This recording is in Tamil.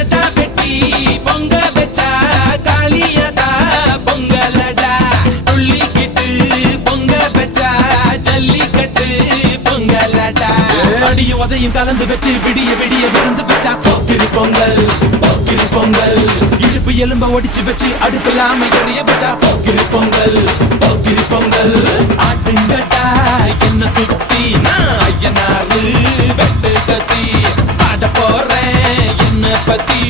கடா வெட்டி பொங்க வச்சா காளியதா பொங்கலடா துள்ளிக்கிட்டு பொங்க வச்சா ஜல்லிக்கட்டு பொங்கலடா அடியும் உதையும் கலந்து வச்சு விடிய விடிய விழுந்து வச்சா போக்கிரி பொங்கல் போக்கிரி பொங்கல் இடுப்பு எலும்ப ஒடிச்சு வச்சு அடுப்பில்லாம எறிய வச்சா போக்கிரி பொங்கல் போக்கிரி பொங்கல் ஆட்டுங்கட்டா என்ன சுத்தி நான் ஐயனாரு வெட்டு கத்தி பாட போறேன் என்ன பத்தி